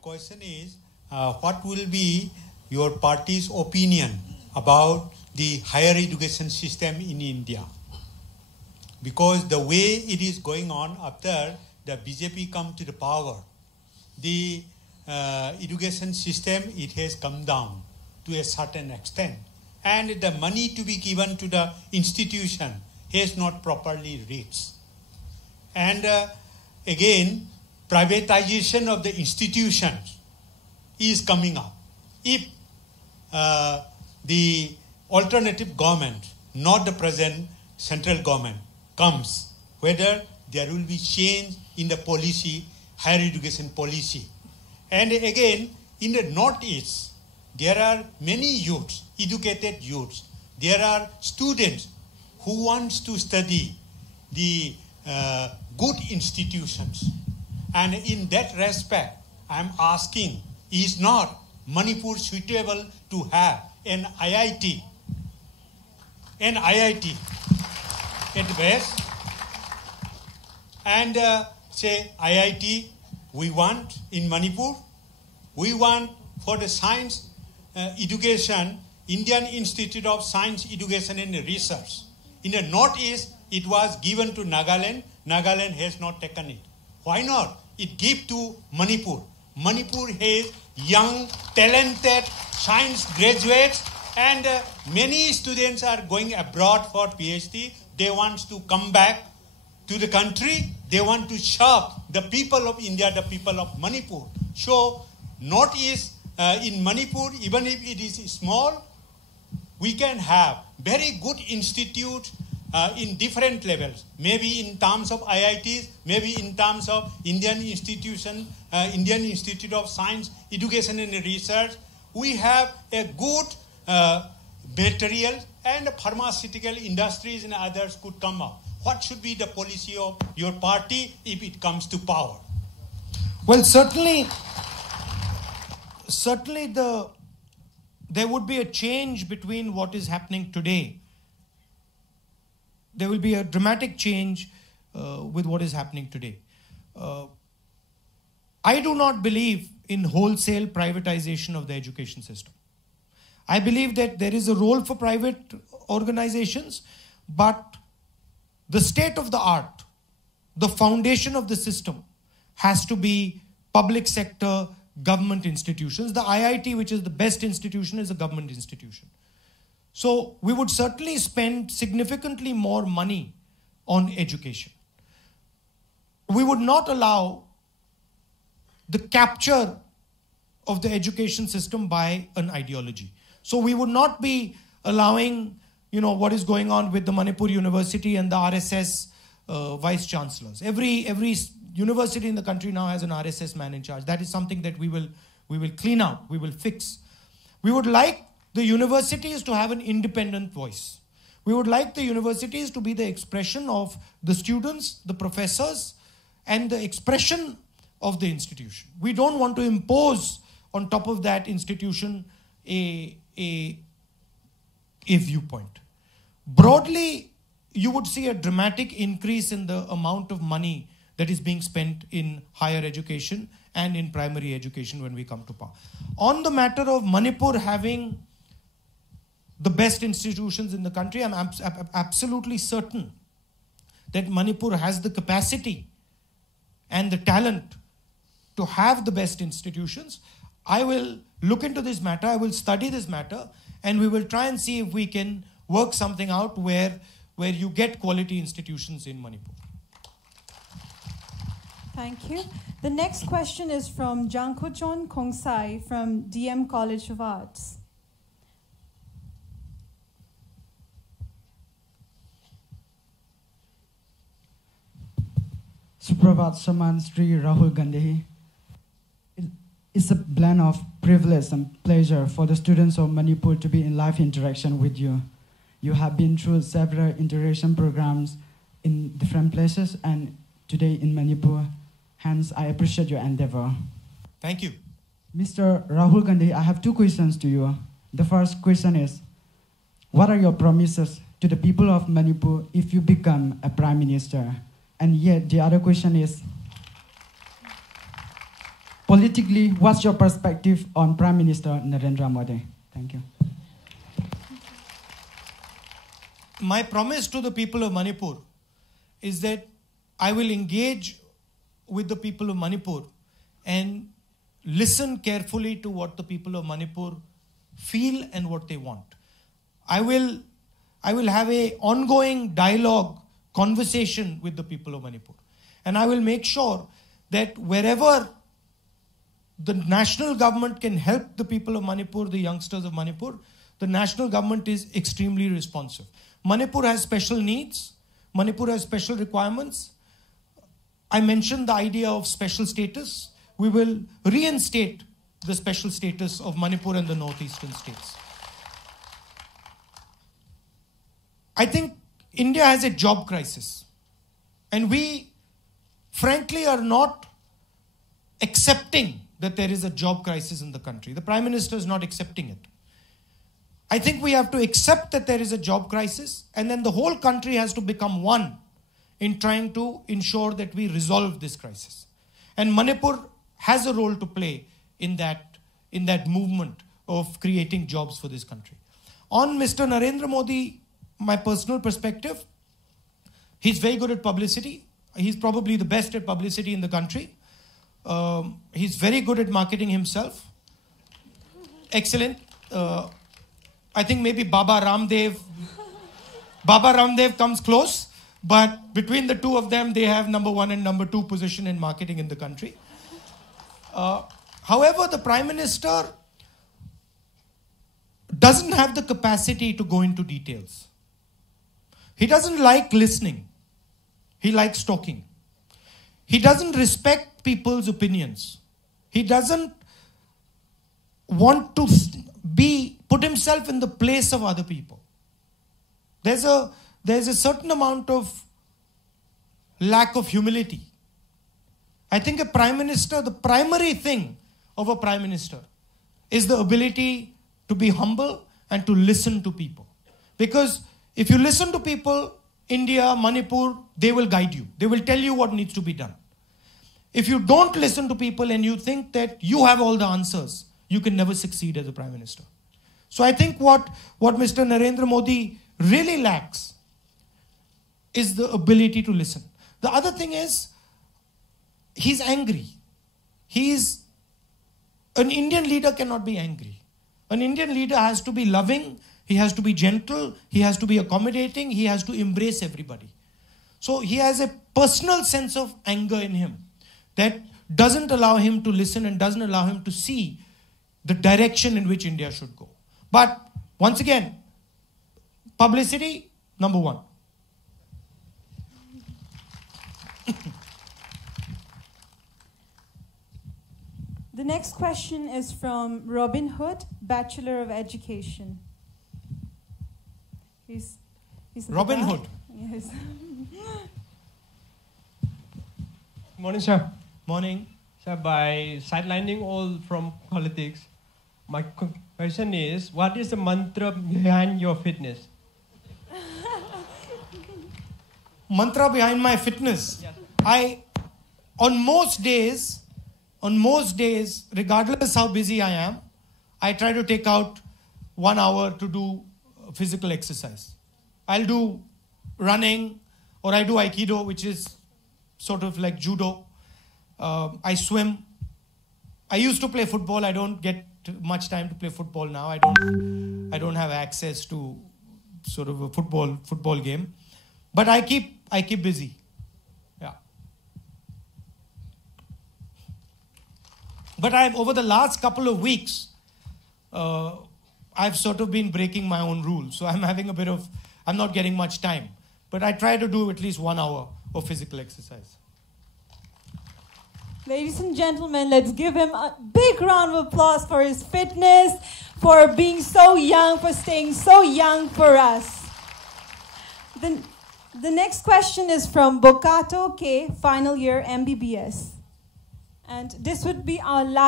question is, what will be your party's opinion about the higher education system in India? Because the way it is going on after the BJP come to the power, the education system, it has come down to a certain extent. And the money to be given to the institution has not properly reached. And again, privatization of the institutions is coming up. If the alternative government, not the present central government, comes, whether there will be change in the policy, higher education policy. And again, in the Northeast, there are many youths, educated youths. There are students who want to study the good institutions. And in that respect, I am asking, is not Manipur suitable to have an IIT? An IIT at best. And say IIT, we want in Manipur. We want for the science education, Indian Institute of Science, Education and Research. In the Northeast, it was given to Nagaland. Nagaland has not taken it. Why not? It give to Manipur. Manipur has young, talented science graduates, and many students are going abroad for PhD. They want to come back to the country. They want to serve the people of India, the people of Manipur. So, Northeast in Manipur, even if it is small, we can have very good institutes in different levels. Maybe in terms of IITs, maybe in terms of Indian institution, Indian Institute of Science, Education and Research. We have a good material, and pharmaceutical industries and others could come up. What should be the policy of your party if it comes to power? Well, certainly there would be a change between what is happening today. There will be a dramatic change with what is happening today. I do not believe in wholesale privatization of the education system. I believe that there is a role for private organizations, but the state of the art, the foundation of the system, has to be public sector, government institutions. The IIT, which is the best institution, is a government institution. So we would certainly spend significantly more money on education. We would not allow the capture of the education system by an ideology. So we would not be allowing, what is going on with the Manipur University and the RSS vice chancellors. Every university in the country now has an RSS man in charge. That is something that we will clean out, we will fix. We would like the universities to have an independent voice. We would like the universities to be the expression of the students, the professors, and the expression of the institution. We don't want to impose on top of that institution a viewpoint. Broadly, you would see a dramatic increase in the amount of money that is being spent in higher education and in primary education when we come to power. On the matter of Manipur having the best institutions in the country, I'm absolutely certain that Manipur has the capacity and the talent to have the best institutions. I will look into this matter, I will study this matter, and we will try and see if we can work something out where you get quality institutions in Manipur. Thank you. The next question is from Jangkochon Kongsai from DM College of Arts. Suprabhat Saman Sri Rahul Gandhi. It's a blend of privilege and pleasure for the students of Manipur to be in live interaction with you. You have been through several interaction programs in different places and today in Manipur. Hence, I appreciate your endeavor. Thank you. Mr. Rahul Gandhi, I have two questions to you. The first question is, what are your promises to the people of Manipur if you become a prime minister? And yet, the other question is, politically, what's your perspective on Prime Minister Narendra Modi? Thank you. My promise to the people of Manipur is that I will engage with the people of Manipur and listen carefully to what the people of Manipur feel and what they want. I will have an ongoing dialogue, conversation with the people of Manipur. And I will make sure that wherever the national government can help the people of Manipur, the youngsters of Manipur, the national government is extremely responsive. Manipur has special needs. Manipur has special requirements. I mentioned the idea of special status. We will reinstate the special status of Manipur and the northeastern states. I think India has a job crisis. And we, frankly, are not accepting that there is a job crisis in the country. The Prime Minister is not accepting it. I think we have to accept that there is a job crisis, and then the whole country has to become one in trying to ensure that we resolve this crisis. And Manipur has a role to play in that movement of creating jobs for this country. On Mr. Narendra Modi, my personal perspective, he's very good at publicity. He's probably the best at publicity in the country. He's very good at marketing himself. Excellent. I think maybe Baba Ramdev comes close, but between the two of them, they have #1 and #2 position in marketing in the country. However, the Prime Minister doesn't have the capacity to go into details. He doesn't like listening. He likes talking. He doesn't respect people's opinions. He doesn't want to put himself in the place of other people. There's a certain amount of lack of humility. I think a Prime Minister, the primary thing of a Prime Minister is the ability to be humble and to listen to people. Because if you listen to people, India, Manipur, they will guide you. They will tell you what needs to be done. If you don't listen to people and you think that you have all the answers, you can never succeed as a Prime Minister. So I think what Mr. Narendra Modi really lacks is the ability to listen. The other thing is, he's angry. An Indian leader cannot be angry. An Indian leader has to be loving, he has to be gentle, he has to be accommodating, he has to embrace everybody. So he has a personal sense of anger in him that doesn't allow him to listen and doesn't allow him to see the direction in which India should go. But once again, publicity, #1. The next question is from Robin Hood, Bachelor of Education. He's Robin Hood. Yes. Morning, sir. Morning. Sir, by sidelining all from politics, my question is, what is the mantra behind your fitness? Mantra behind my fitness. Yes. On most days, regardless how busy I am, I try to take out 1 hour to do physical exercise. I'll do running, or I do Aikido, which is sort of like judo. I swim. I used to play football. I don't get much time to play football now. I don't have access to sort of a football game. But I keep busy. Yeah. But over the last couple of weeks, I've sort of been breaking my own rules. So I'm not getting much time. But I try to do at least 1 hour of physical exercise. Ladies and gentlemen, let's give him a big round of applause for his fitness, for being so young, for staying so young for us. The next question is from Bokato K, final year MBBS. And this would be our last